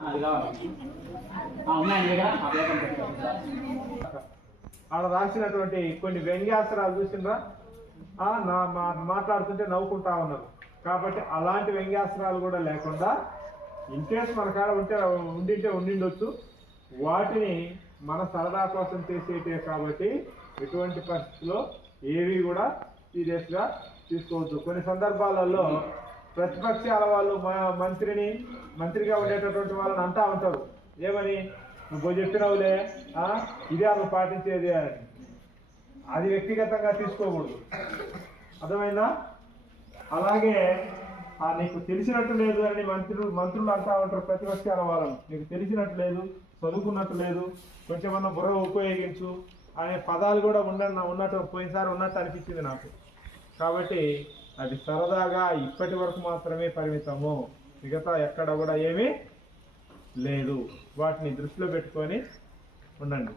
ఆడ రాసినటువంటి కొన్ని వ్యంగ్యాస్త్రాలు చూసిండ్రా మాట్లాడుతుంటే నవ్వుకుంటా ఉన్నారు. కాబట్టి అలాంటి వ్యంగ్యాస్త్రాలు కూడా లేకుండా ఇంకేస్ మన కాడ ఉండిండొచ్చు. వాటిని మన సరదా కోసం చేసేటే కాబట్టి ఎటువంటి పరిస్థితుల్లో ఏవి కూడా సీరియస్గా తీసుకోవచ్చు. కొన్ని సందర్భాలలో ప్రతిపక్షాల వాళ్ళు మంత్రిగా ఉండేటటువంటి వాళ్ళని అంటా ఉంటారు, ఏమని నువ్వు చెప్పినవులే ఇదే నువ్వు పాటించేది అని. అది వ్యక్తిగతంగా తీసుకోకూడదు, అర్థమైందా? అలాగే నీకు తెలిసినట్టు లేదు అని మంత్రులు అంటా ఉంటారు ప్రతిపక్షాల వాళ్ళను. నీకు తెలిసినట్టు లేదు, చదువుకున్నట్టు లేదు, కొంచెమన్నా బుర్ర ఉపయోగించు అనే పదాలు కూడా ఉన్నట్టు పోయినసారి ఉన్నట్టు అనిపించింది నాకు. కాబట్టి అది సరదాగా ఇప్పటి వరకు మాత్రమే పరిమితము, మిగతా ఎక్కడ కూడా ఏమీ లేదు. వాటిని దృష్టిలో పెట్టుకొని ఉండండి.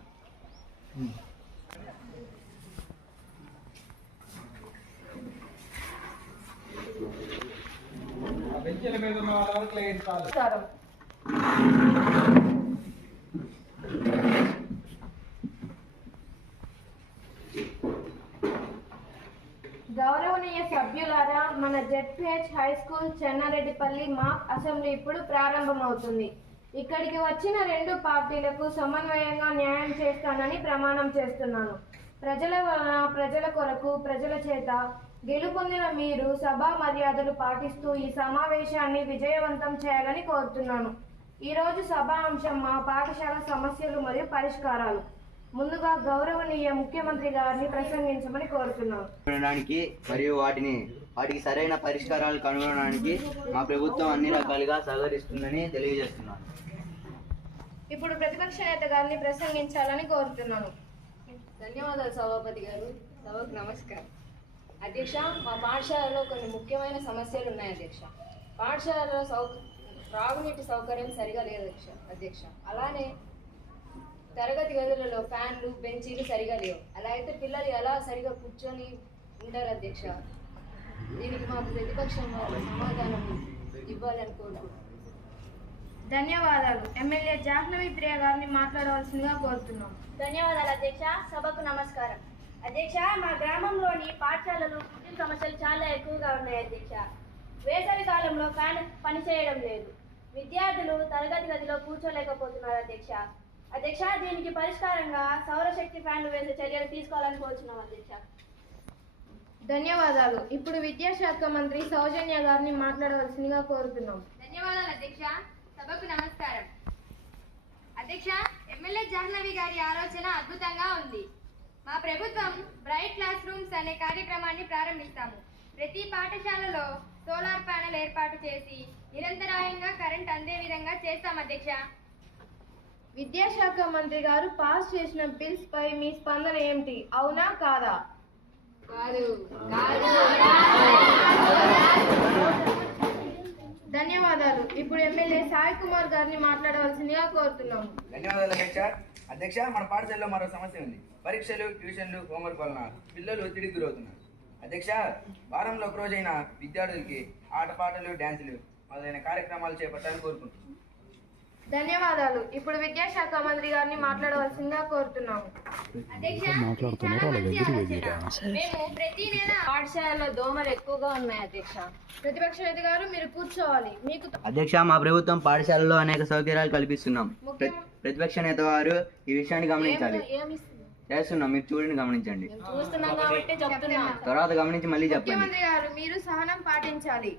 గౌరవనీయ సభ్యులారా, మన ZPH high school Chennareddipalli mock assembly ఇప్పుడు ప్రారంభమవుతుంది. ఇక్కడికి వచ్చిన రెండు పార్టీలకు సమన్వయంగా న్యాయం చేస్తానని ప్రమాణం చేస్తున్నాను. ప్రజల వలన, ప్రజల కొరకు, ప్రజల చేత గెలుపొందిన మీరు సభా మర్యాదలు పాటిస్తూ ఈ సమావేశాన్ని విజయవంతం చేయాలని కోరుతున్నాను. ఈరోజు సభా అంశం మా పాఠశాల సమస్యలు మరియు పరిష్కారాలు. ముందుగా గౌరవనీయ ముఖ్యమంత్రి గారిని ప్రసంగించమని కోరుతున్నాను. మరియు వాటికి సరైన పరిష్కారాలు కనుగొనడానికి మా ప్రభుత్వం అన్ని రకాలుగా సహకరిస్తుందని తెలియజేస్తున్నాను. ఇప్పుడు ప్రతిపక్ష నేత గారిని ప్రసంగించాలని కోరుతున్నాను. ధన్యవాదాలు సభాపతి గారు. సభకు నమస్కారం. అధ్యక్ష, మా పాఠశాలలో కొన్ని ముఖ్యమైన సమస్యలు ఉన్నాయి అధ్యక్ష. పాఠశాలలో త్రాగునీటి సౌకర్యం సరిగా లేదు అధ్యక్ష. అలానే తరగతి గదులలో ఫ్యాన్లు, బెంచీలు సరిగా లేవు. అలా అయితే పిల్లలు ఎలా సరిగా కూర్చొని ఉంటారు అధ్యక్ష? దీనికి మాకు ప్రతిపక్షం సమాధానం ఇవ్వాలని కోరుతున్నాను. ధన్యవాదాలు. ఎమ్మెల్యే జాహ్నవి ప్రియ గారిని మాట్లాడవలసిందిగా కోరుతున్నాం. ధన్యవాదాలు అధ్యక్ష. సభకు నమస్కారం. అధ్యక్ష, మా గ్రామంలోని పాఠశాలలు విద్యుత్ సమస్యలు చాలా ఎక్కువగా ఉన్నాయి అధ్యక్ష. వేసవి కాలంలో ఫ్యాన్ పనిచేయడం లేదు. విద్యార్థులు తరగతి గదిలో కూర్చోలేకపోతున్నారు అధ్యక్ష. అధ్యక్ష, దీనికి పరిష్కారంగా సౌరశక్తి ఫ్యాన్లు వేసే చర్యలు తీసుకోవాలని కోరుచున్నాం అధ్యక్ష. ధన్యవాదాలు. ఇప్పుడు విద్యాశాఖ మంత్రి సౌజన్య గారిని మాట్లాడవలసిందిగా కోరుతున్నాం. ధన్యవాదాలు అధ్యక్ష. సభకు నమస్కారం. అధ్యక్ష, ఎమ్మెల్యే జాహ్నవి గారి ఆలోచన అద్భుతంగా ఉంది. మా ప్రభుత్వం బ్రైట్ క్లాస్ రూమ్స్ అనే కార్యక్రమాన్ని ప్రారంభిస్తాము. ప్రతి పాఠశాలలో సోలార్ ప్యానెల్ ఏర్పాటు చేసి నిరంతరాయంగా కరెంట్ అందే విధంగా చేస్తాం అధ్యక్ష. విద్యాశాఖ మంత్రి గారు పాస్ చేసిన బిల్స్ పై మీ స్పందన ఏమిటి? అవునా కాదా? ధన్యవాదాలు. ఇప్పుడు ఎమ్మెల్యే సాయి కుమార్ గారిని మాట్లాడవలసిందిగా కోరుతున్నాము. ధన్యవాదాలు అధ్యక్ష. అధ్యక్ష, మన పాఠశాలలో మరో సమస్య ఉంది. పరీక్షలు, ట్యూషన్లు, హోంవర్క్ వలన పిల్లలు ఒత్తిడికి గురవుతున్నారు. అధ్యక్ష, వారంలో ఒక రోజైన విద్యార్థులకి ఆటపాటలు, డ్యాన్సులు మొదలైన కార్యక్రమాలు చేపట్టాలని కోరుకుంటున్నాను. ధన్యవాదాలు. ఇప్పుడు విద్యాశాఖ మంత్రి గారిని మాట్లాడవలసిందిగా కోరుతున్నాము. మేము ప్రతి నెల పాఠశాలలో దోమలు ఎక్కువగా ఉన్నాయి అధ్యక్ష. ప్రతిపక్ష నేత గారు, మీరు కూర్చోవాలి. మీకు అధ్యక్ష, మా ప్రభుత్వం పాఠశాలలో అనేక సౌకర్యాలు కల్పిస్తున్నాం. ప్రతిపక్ష నేత వారు ఈ విషయాన్ని గమనించాలి. చేస్తున్నాం, మీరు చూడండి, గమనించండి. చూస్తున్నాం కాబట్టి చెప్తున్నాం. తర్వాత గమనించి మళ్ళీ చెప్పండి. ముఖ్యమంత్రి గారు, మీరు సహనం పాటించాలి.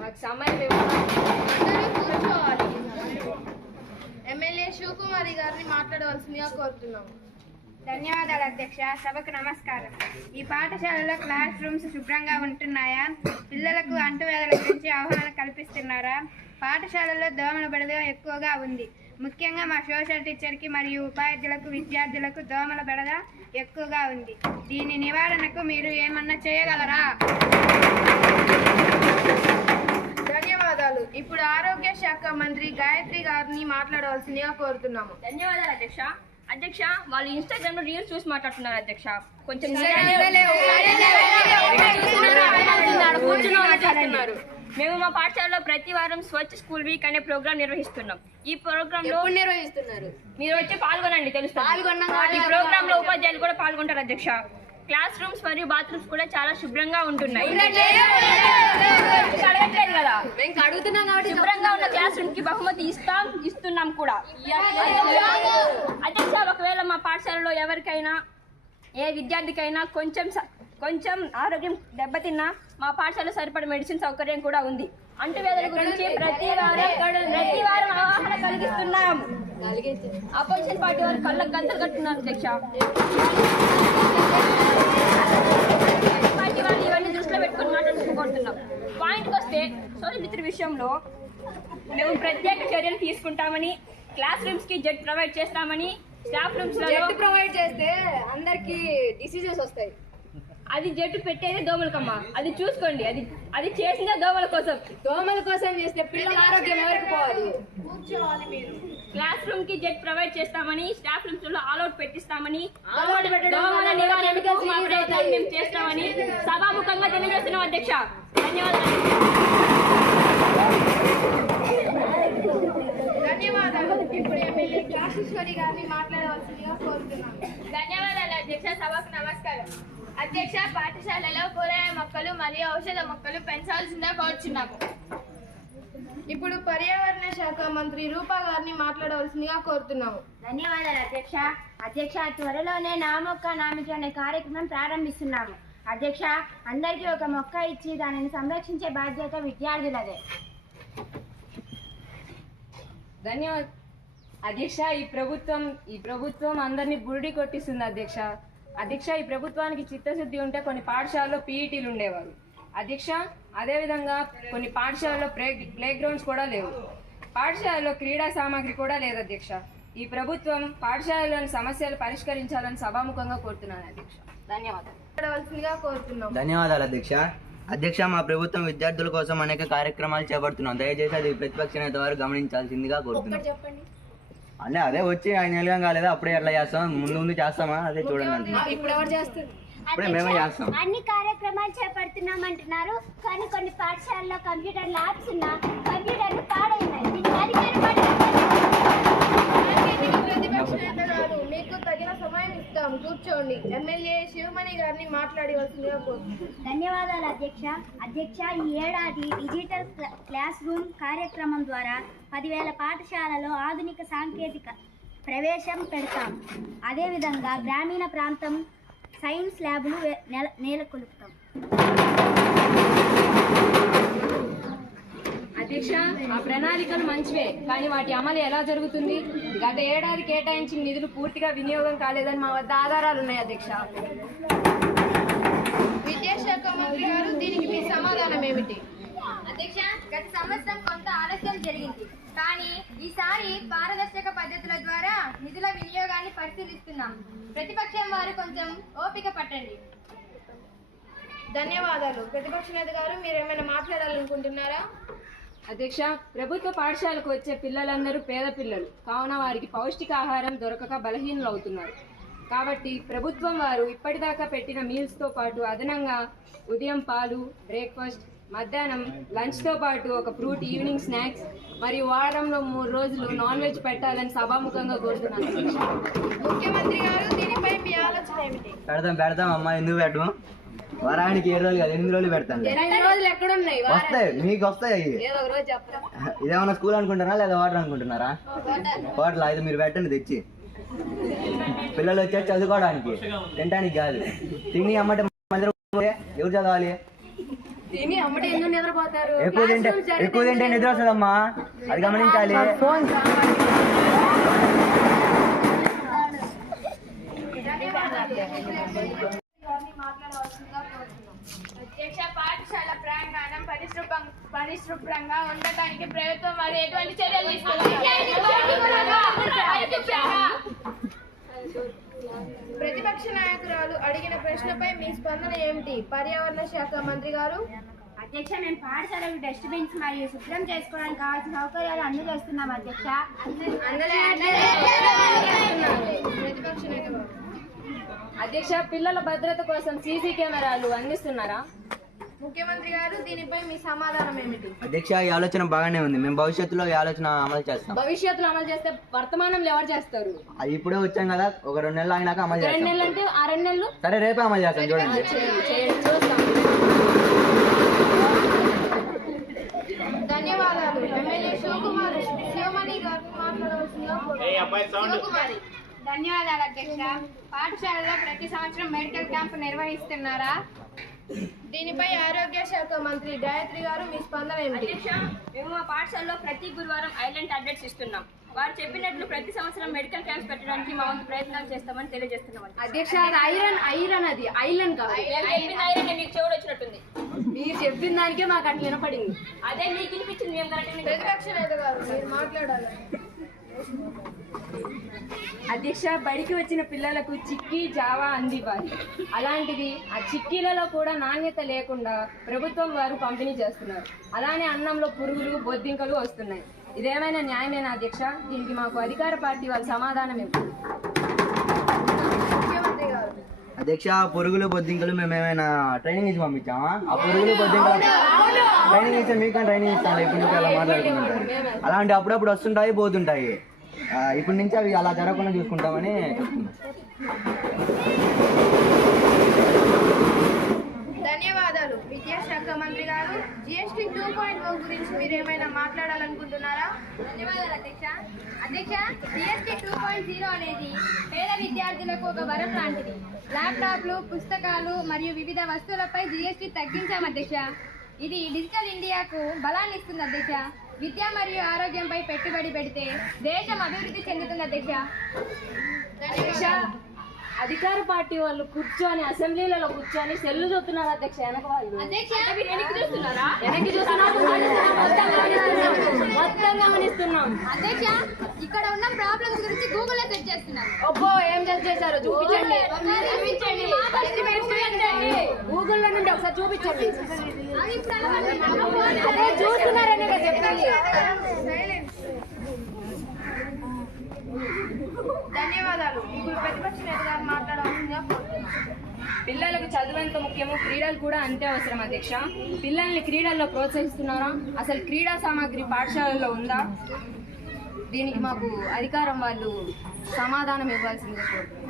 మాకు సమయం కూర్చోవాలి. ఎమ్మెల్యే శివకుమారి గారిని మాట్లాడవలసిందిగా కోరుతున్నాము. ధన్యవాదాలు అధ్యక్ష. సభకు నమస్కారం. ఈ పాఠశాలలో క్లాస్ రూమ్స్ శుభ్రంగా ఉంటున్నాయా? పిల్లలకు అంటువ్యాధుల గురించి అవగాహన కల్పిస్తున్నారా? పాఠశాలలో దోమల బెడద ఎక్కువగా ఉంది. ముఖ్యంగా మా సోషల్ టీచర్కి మరియు ఉపాధ్యాయులకు, విద్యార్థులకు దోమల బెడద ఎక్కువగా ఉంది. దీని నివారణకు మీరు ఏమన్నా చేయగలరా? ధన్యవాదాలు. ఇప్పుడు ఆరోగ్య శాఖ మంత్రి గాయత్రి గారిని మాట్లాడవలసిందిగా కోరుతున్నాము. ధన్యవాదాలు అధ్యక్ష. అధ్యక్ష వాళ్ళు ఇన్స్టాగ్రామ్ లో రీల్స్ చూసి మాట్లాడుతున్నారు అధ్యక్ష. కొంచెం మేము మా పాఠశాలలో ప్రతి వారం స్వచ్ఛ స్కూల్ వీక్ అనే ప్రోగ్రామ్ నిర్వహిస్తున్నాం. ఈ ప్రోగ్రామ్ లో నిర్వహిస్తున్నారు మీరు వచ్చి పాల్గొనండి తెలుస్తుంది. ఈ ప్రోగ్రామ్ లో ఉపాధ్యాయులు కూడా పాల్గొంటారు అధ్యక్ష. క్లాస్ రూమ్స్ మరియు బాత్రూమ్స్ కూడా చాలా శుభ్రంగా ఉంటున్నాయి. అడగట్లేదు కదా, శుభ్రంగా ఉన్న క్లాస్ రూమ్ కి బహుమతి ఇస్తున్నాం కూడా. అధ్యక్ష ఒకవేళ మా పాఠశాలలో ఎవరికైనా ఏ విద్యార్థికైనా కొంచెం ఆరోగ్యం దెబ్బతిన్నా మా పాఠశాలలో సరిపడ మెడిసిన్ సౌకర్యం కూడా ఉంది. అంటువ్యాధుల గురించి ప్రతి వారం అవగాహన కలిగిస్తున్నాం. అపోజిషన్ పార్టీ వారు కళ్ళకు గంతలు కట్టున్నారు అధ్యక్ష. పార్టీ వాళ్ళు ఇవన్నీ దృష్టిలో పెట్టుకుని మాట్లాడుకుంటున్నాం. పాయింట్కి వస్తే సోషల్ మిత్ర విషయంలో మేము ప్రత్యేక చర్యలు తీసుకుంటామని, క్లాస్ రూమ్స్ కి జెట్ ప్రొవైడ్ చేస్తామని, స్టాఫ్ రూమ్స్ లో ప్రొవైడ్ చేస్తే అందరికి డిసీజెస్ వస్తాయి. అది జట్టు పెట్టేది దోమలకమ్మ, అది చూసుకోండి. అది చేసిందే దోమల కోసం చేస్తే పిల్లల ఆరోగ్యం ఎవరికి పోవాలి? క్లాస్ రూమ్ కి జెట్ ప్రొవైడ్ చేస్తామని, స్టాఫ్ రూమ్స్ లో ఆల్ అవుట్ పెట్టిస్తామని, దోమల నివారణకు మా ప్రయత్నాలు మేము చేస్తామని సభాముఖంగా తెలియజేస్తున్నాం అధ్యక్ష. ధన్యవాదాలు. ఇప్పుడు ఎమ్మెల్యే క్లాసీశ్వరి గారిని మాట్లాడవలసిందిగా కోరుతున్నాను. ధన్యవాదాలు అధ్యక్ష. సభకు నమస్కారం. అధ్యక్ష, పాఠశాలలో కూరగాయ మొక్కలు మరియు ఔషధ మొక్కలు పెంచాల్సిందిగా కోరుచున్నాము. ఇప్పుడు పర్యావరణ శాఖ మంత్రి రూపా గారిని మాట్లాడవలసిందిగా కోరుతున్నాము. ధన్యవాదాలు అధ్యక్ష. అధ్యక్ష, త్వరలోనే నా మొక్క నా మిత్ర అనే కార్యక్రమం ప్రారంభిస్తున్నాము. అధ్యక్ష, అందరికీ ఒక మొక్క ఇచ్చి దానిని సంరక్షించే బాధ్యత విద్యార్థులదే. ధన్యవాదాలు అధ్యక్ష. ఈ ప్రభుత్వం అందరినీ బురిడి కొట్టిస్తుంది అధ్యక్ష. ఈ ప్రభుత్వానికి చిత్తశుద్ధి ఉంటే కొన్ని పాఠశాలలో పీఈటీలు ఉండేవారు అధ్యక్ష. అదేవిధంగా కొన్ని పాఠశాలలో ప్లే గ్రౌండ్స్ కూడా లేవు. పాఠశాలలో క్రీడా సామాగ్రి కూడా లేదు అధ్యక్ష. ఈ ప్రభుత్వం పాఠశాలలోని సమస్యలు పరిష్కరించాలని సభాముఖంగా కోరుతున్నాను అధ్యక్ష. ధన్యవాదాలు. ధన్యవాదాలు అధ్యక్ష. అధ్యక్ష, మా ప్రభుత్వం విద్యార్థుల కోసం అనేక కార్యక్రమాలు చేపడుతున్నాం. దయచేసి అది ప్రతిపక్ష నేత వారు గమనించాల్సిందిగా కోరుతున్నాం. అదే వచ్చి 5 నెలలు కాలేదా, అప్పుడే ఎట్లా చేస్తాం? ముందు చేస్తామా? అదే చూడండి. ఇప్పుడే మేమే చేస్తాం. అన్ని కార్యక్రమాలు చేపడుతున్నాం అంటున్నారు, కానీ కొన్ని పాఠశాలలో కంప్యూటర్ ల్యాబ్స్ ఉన్నా కంప్యూటర్లు పాడైనాయి. ప్రతిపక్ష నేత గారు, మీకు తగిన సమయం ఇస్తాం, కూర్చోండి. ఎమ్మెల్యే శివమణి గారిని మాట్లాడవలసిందిగా కోరుతున్నాను. ధన్యవాదాలు అధ్యక్ష. ఈ ఏడాది డిజిటల్ క్లాస్ రూమ్ కార్యక్రమం ద్వారా 10,000 పాఠశాలలో ఆధునిక సాంకేతిక ప్రవేశం పెడతాం. అదేవిధంగా గ్రామీణ ప్రాంతం సైన్స్ ల్యాబ్లు నెలకొల్పుతాం. అధ్యక్ష, ఆ ప్రణాళికలు మంచివే, కానీ వాటి అమలు ఎలా జరుగుతుంది? గత ఏడాది కేటాయించిన నిధులు పూర్తిగా వినియోగం కాలేదని మా వద్ద ఆధారాలు ఉన్నాయి అధ్యక్ష. విద్యాశాఖ మంత్రి గారు, దీనికి మీ సమాధానం ఏమిటి? అధ్యక్ష, గత సంవత్సరం కొంత ఆలస్యం జరిగింది, కానీ ఈసారి పారదర్శక పద్ధతుల ద్వారా నిధుల వినియోగాన్ని పరిశీలిస్తున్నాం. ప్రతిపక్షం వారు కొంచెం ఓపిక పట్టండి. ధన్యవాదాలు. ప్రతిపక్ష నేత గారు, మీరేమైనా మాట్లాడాలనుకుంటున్నారా? అధ్యక్ష, ప్రభుత్వ పాఠశాలకు వచ్చే పిల్లలందరూ పేద పిల్లలు కావున వారికి పౌష్టికాహారం దొరకక బలహీనులు అవుతున్నారు. కాబట్టి ప్రభుత్వం వారు ఇప్పటిదాకా పెట్టిన మీల్స్తో పాటు అదనంగా ఉదయం పాలు, బ్రేక్ఫాస్ట్, మధ్యాహ్నం లంచ్తో పాటు ఒక ఫ్రూట్, ఈవినింగ్ స్నాక్స్ మరియు వారంలో 3 రోజులు నాన్ వెజ్ పెట్టాలని సభాముఖంగా కోరుతున్నాను. ముఖ్యమంత్రి గారు, దీనిపై మీ ఆలోచన ఏమిటి? పెడతాం అమ్మా, ఎందుకు పెట్టము? వారానికి 7 రోజులు కాదు, 8 రోజులు పెడతాను. 8 రోజులు ఎక్కడున్నాయి? వస్తాయి, మీకు వస్తాయి. ఇదేమన్నా స్కూల్ అనుకుంటున్నారా లేదా వాటర్ అనుకుంటున్నారా? హోటల్ అయితే మీరు పెట్టండి తెచ్చి. పిల్లలు వచ్చి చదువుకోవడానికి, తినడానికి కాదు. తిని అమ్మటే ఎవరు చదవాలి? ఎక్కువ తింటే నిద్ర వస్తుందమ్మా, అది గమనించాలి. అధ్యక్ష, పాఠశాల ప్రాంగణం పరిశుభ్రంగా ఉండటానికి ప్రభుత్వం వారు ఎటువంటి చర్యలు ప్రతిపక్ష నాయకురాలు అడిగిన ప్రశ్నపై మీ స్పందన ఏమిటి? పర్యావరణ శాఖ మంత్రి గారు. అధ్యక్ష, మేము పాఠశాలకు డస్ట్బిన్స్ మరియు శుభ్రం చేసుకోవడానికి కావాల్సిన సౌకర్యాలు అందజేస్తున్నాం అధ్యక్ష. అధ్యక్ష, పిల్లల భద్రత కోసం సీసీ కెమెరాలు అందిస్తున్నారా? ముఖ్యమంత్రి గారు దీనిపై మీ సమాధానం ఏమిటి? అధ్యక్ష, ఈ ఆలోచన బాగానే ఉంది. మేము భవిష్యత్తులో ఈ ఆలోచన అమలు చేస్తాం. భవిష్యత్తులో అమలు చేస్తే వర్తమానంలో ఎవరు చేస్తారు? అది ఇప్పుడే వచ్చాం కదా, ఒక 2 నెలలు అయినాక అమలు 2 చేస్తాం. నెలలు అంటే ఆ 2 నెలలు సరే, రేపే అమలు చేస్తాం. చూడండి. చేయండి, చూస్తాం. ధన్యవాదాలు. ఎమ్మెల్యే శివమణి గారిని మాట్లాడవలసిందిగా శివకుమారి. ధన్యవాదాలు అధ్యక్ష. పాఠశాలలో ప్రతి సంవత్సరం మెడికల్ క్యాంపు నిర్వహిస్తున్నారా? దీనిపై ఆరోగ్య శాఖ మంత్రి గాయత్రి గారు మీ స్పందన ఏమిటి? మేము మా పాఠశాలలో ప్రతి గురువారం ఐరన్ టాబ్లెట్స్ ఇస్తున్నాం. వారు చెప్పినట్లు ప్రతి సంవత్సరం మెడికల్ క్యాంప్స్ పెట్టడానికి మా వంతు ప్రయత్నాలు చేస్తామని తెలియజేస్తున్నాం. అధ్యక్ష, అది ఐరన్ అది ఐరన్ కాదు. చెప్పిన ఐరన్ మీకు చెవుడు వచ్చినట్టుంది. మీరు చెప్పిన దానికే మాకు అట్లా వినపడింది. అదే మీకు వినిపించింది. మేము కరెక్ట్. ప్రతిపక్ష నేత గారు మీరు మాట్లాడాలి. అధ్యక్ష, బడికి వచ్చిన పిల్లలకు చిక్కీ జావా అందివ్వాలి. అలాంటిది ఆ చిక్కీలలో కూడా నాణ్యత లేకుండా ప్రభుత్వం వారు పంపిణీ చేస్తున్నారు. అలానే అన్నంలో పురుగులు బొద్దింకలు వస్తున్నాయి. ఇదేమైనా న్యాయమేనా అధ్యక్ష? దీనికి మాకు అధికార పార్టీ వాళ్ళ సమాధానం ఏమిటి? ముఖ్యమంత్రి గారు అధ్యక్ష, పురుగులు బొద్దింకలు మేము ఏమైనా ట్రైనింగ్ ఇచ్చి పంపించామా? ఆ పురుగులు బొద్దింకలు ట్రైనింగ్ ఇస్తే మీకు ట్రైనింగ్ ఇస్తాను. ఇప్పుడు నుంచి అలా మాట్లాడుకుంటారు. అలాంటి అప్పుడప్పుడు వస్తుంటాయి, పోతుంటాయి. ఇప్పటి నుంచి అవి అలా జరగకుండా చూసుకుంటామని చెప్తున్నాం. ధన్యవాదాలు. విద్యాశాఖ మంత్రి గారు జిఎస్టీ 2.0 గురించి మీరు ఏమైనా మాట్లాడాలనుకుంటున్నారా? ధన్యవాదాలు అధ్యక్ష. అధ్యక్ష, జిఎస్టీ 2.0 అనేది పేద విద్యార్థులకు ఒక వరం లాంటిది. ల్యాప్టాప్లు, పుస్తకాలు మరియు వివిధ వస్తువులపై జిఎస్టీ తగ్గించాం అధ్యక్ష. ఇది డిజిటల్ ఇండియాకు బలాన్ని ఇస్తుంది అధ్యక్ష. విద్య మరియు ఆరోగ్యంపై పెట్టుబడి పెడితే దేశం అభివృద్ధి చెందుతుంది అధ్యక్ష. అధ్యక్ష, అధికార పార్టీ వాళ్ళు కూర్చొని అసెంబ్లీలలో కూర్చొని సెల్లు చూస్తున్నారు అధ్యక్ష. వెనక వాళ్ళు అధ్యక్ష, వెనక్కి చూస్తున్నాం. మొత్తం గమనిస్తున్నాం. అధ్యక్ష, ఇక్కడ ఉన్న ప్రాబ్లమ్స్ గురించి గూగుల్లో సెర్చ్ చేస్తున్నారు. అబ్బో, ఏం చేశారో చూపించండి. గూగుల్లో నుండి ఒకసారి చూపించండి. అది ఇప్పుడు అలవాటు. అదే చూస్తున్నారని చెప్పండి. ధన్యవాదాలు. ఇప్పుడు ప్రతిపక్ష నేత గారు మాట్లాడవలసిందిగా కోరుతున్నాను. పిల్లలకు చదువు ఎంత ముఖ్యమో క్రీడలు కూడా అంతే అవసరం అధ్యక్ష. పిల్లల్ని క్రీడల్లో ప్రోత్సహిస్తున్నారా? అసలు క్రీడా సామాగ్రి పాఠశాలల్లో ఉందా? దీనికి మాకు అధికారం వాళ్ళు సమాధానం ఇవ్వాల్సిందిగా కోరుతున్నాం.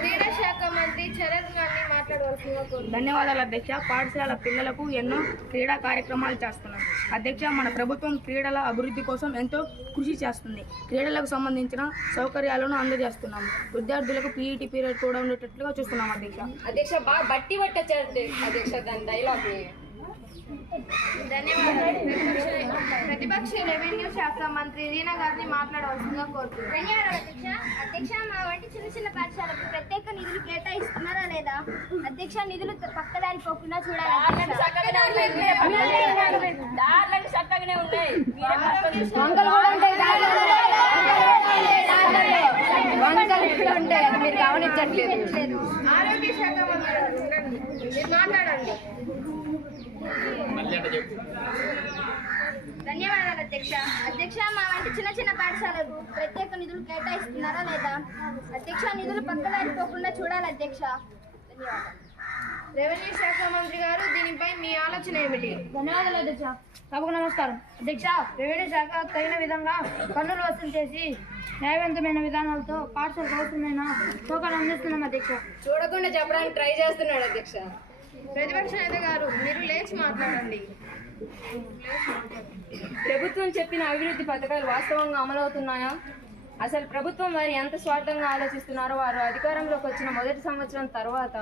క్రీడా శాఖ మంత్రి చరణ్ గారిని మాట్లాడవలసిందిగా కోరుతున్నాను. ధన్యవాదాలు అధ్యక్ష. పాఠశాల పిల్లలకు ఎన్నో క్రీడా కార్యక్రమాలు చేస్తున్నాం అధ్యక్ష. మన ప్రభుత్వం క్రీడల అభివృద్ధి కోసం ఎంతో కృషి చేస్తుంది. క్రీడలకు సంబంధించిన సౌకర్యాలను అందజేస్తున్నాం. విద్యార్థులకు పీఈటీ పీరియడ్ కూడా ఉండేటట్లుగా చూస్తున్నాం అధ్యక్ష. అధ్యక్ష, బాగా బట్టి పట్టచ్చారు అధ్యక్ష దాని డైలాగ్. ధన్యవాదాలు. ప్రతిపక్ష రెవెన్యూ శాఖ మంత్రి రీనా గారిని మాట్లాడవలసిందిగా కోరుతున్నాను. ధన్యవాదాలు అధ్యక్ష. అధ్యక్ష, మా వంటి చిన్న చిన్న పాఠశాలకు ప్రత్యేక నిధులు కేటాయిస్తున్నారా లేదా? అధ్యక్ష, నిధులు పక్కదారి పోకుండా చూడాలి అధ్యక్ష. దారులన్నీ చక్కగానే ఉన్నాయి. వంకలు కూడా ఉంటాయి, వంకలు కూడా ఉంటాయి. అది మీరు గమనించట్లేదు. ఆరోగ్య శాఖ మంత్రి గారు మీరు మాట్లాడండి. ధన్యవాదాలు అధ్యక్ష. అధ్యక్ష, మా వంటి చిన్న చిన్న పాఠశాలకు ప్రత్యేక నిధులు కేటాయిస్తున్నారా లేదా? అధ్యక్ష, నిధులు పక్కదారి పోకుండా చూడాలి అధ్యక్ష. ధన్యవాదాలు. రెవెన్యూ శాఖ మంత్రి గారు దీనిపై మీ ఆలోచన ఏమిటి? ధన్యవాదాలు అధ్యక్ష. సభకు నమస్కారం అధ్యక్ష. రెవెన్యూ శాఖ తగిన విధంగా పన్నులు వసూలు చేసి న్యాయవంతమైన విధానాలతో పాఠశాలకు అవసరమైన సౌకర్యం అందిస్తున్నాం అధ్యక్ష. చూడకుండా చెప్పడానికి ట్రై చేస్తున్నాడు అధ్యక్ష. ప్రతిపక్ష నేత గారు మీరు లేచి మాట్లాడండి. ప్రభుత్వం చెప్పిన అభివృద్ధి పథకాలు వాస్తవంగా అమలవుతున్నాయా? అసలు ప్రభుత్వం వారు ఎంత స్వార్థంగా ఆలోచిస్తున్నారో వారు అధికారంలోకి వచ్చిన మొదటి సంవత్సరం తర్వాత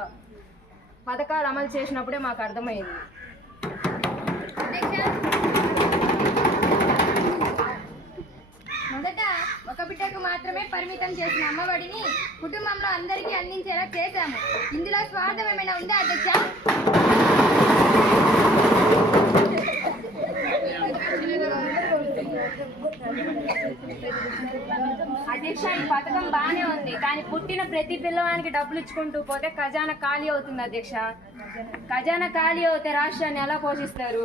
పథకాలు అమలు చేసినప్పుడే మాకు అర్థమైంది. మొదట ఒక బిడ్డకు మాత్రమే పరిమితం చేసిన అమ్మఒడిని కుటుంబంలో అందరికీ అందించేలా చేశాము. ఇందులో స్వార్థం ఏమైనా ఉందా అధ్యక్ష? అధ్యక్ష, ఈ పథకం బాగానే ఉంది, కానీ పుట్టిన ప్రతి పిల్లవానికి డబ్బులు ఇచ్చుకుంటూ పోతే ఖజానా ఖాళీ అవుతుంది అధ్యక్ష. ఖజానా ఖాళీ అవుతే రాష్ట్రాన్ని ఎలా పోషిస్తారు?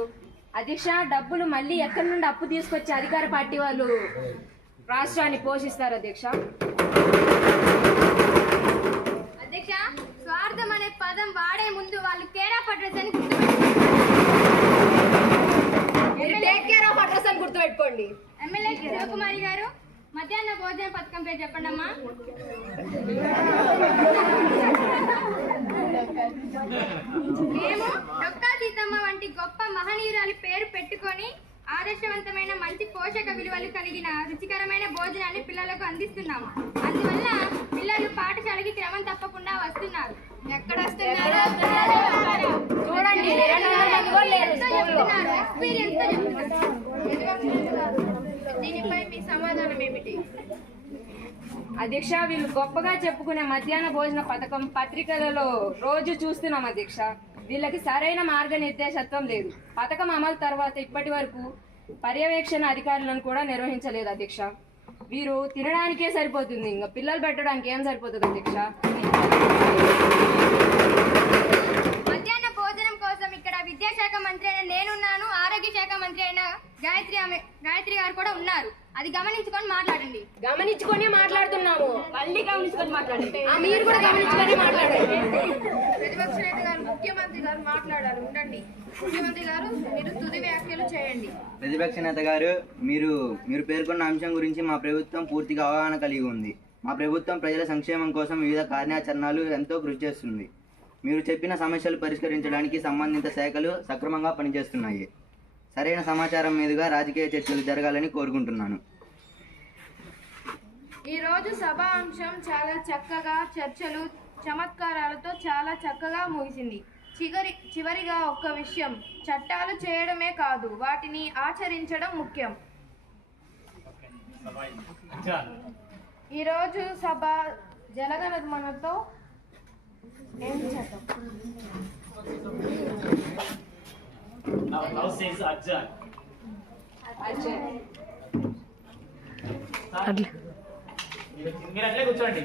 అధ్యక్ష, డబ్బులు మళ్ళీ ఎక్కడి నుండి అప్పు తీసుకొచ్చి అధికార పార్టీ వాళ్ళు రాష్ట్రాన్ని పోషిస్తారు అధ్యక్ష. అధ్యక్ష, ఆదర్శవంతమైన మంచి పోషక విలువలు కలిగిన రుచికరమైన భోజనాన్ని పిల్లలకు అందిస్తున్నాము. అందువల్ల పిల్లలు పాఠశాలకి క్రమం తప్పకుండా వస్తున్నారు. ఎక్కడ వస్తున్నారు? చూడండి, దీనిపై మీ సమాధానం ఏమిటి? అధ్యక్ష, వీళ్ళు గొప్పగా చెప్పుకునే మధ్యాహ్న భోజన పథకం పత్రికలలో రోజు చూస్తున్నాం అధ్యక్ష. వీళ్ళకి సరైన మార్గనిర్దేశత్వం లేదు. పథకం అమలు తర్వాత ఇప్పటి వరకు పర్యవేక్షణ అధికారులను కూడా నిర్వహించలేదు అధ్యక్ష. వీరు తినడానికే సరిపోతుంది, ఇంకా పిల్లలు పెట్టడానికి ఏం సరిపోతుంది అధ్యక్ష? మధ్యాహ్న భోజనం కోసం ఇక్కడ విద్యాశాఖ మంత్రి అయిన నేనున్నాను, ఆరోగ్య శాఖ మంత్రి అయిన గాయత్రి గారు కూడా ఉన్నారు. అది గమనించుకొని మాట్లాడండి. గమనించుకొని మాట్లాడుతున్నాము, మళ్ళీ గమనించుకొని మాట్లాడండి. మీరు కూడా గమనించుకొని మాట్లాడండి. ప్రతిపక్ష నేత గారు, ముఖ్యమంత్రి గారు మాట్లాడారు, ఉండండి. ముఖ్యమంత్రి గారు, మీరు తుది వ్యాఖ్యలు చేయండి. ప్రతిపక్ష నేత గారు, మీరు పేర్కొన్న అంశం గురించి మా ప్రభుత్వం పూర్తిగా అవగాహన కలిగి ఉంది. మా ప్రభుత్వం ప్రజల సంక్షేమం కోసం వివిధ కార్యాచరణలు ఎంతో కృషి చేస్తుంది. మీరు చెప్పిన సమస్యలు పరిష్కరించడానికి సంబంధిత శాఖలు సక్రమంగా పనిచేస్తున్నాయి. సరైన సమాచారం మీదుగా రాజకీయ చర్చలు జరగాలని కోరుకుంటున్నాను. ఈరోజు సభా అంశం చాలా చక్కగా చర్చలు చమత్కారాలతో చాలా చక్కగా ముగిసింది. చివరిగా ఒక్క విషయం, చట్టాలు చేయడమే కాదు, వాటిని ఆచరించడం ముఖ్యం. ఈరోజు సభ జనగణమనతో ఏం చేద్దాం? Now says adjourn. మీరు అట్లే కూర్చోండి.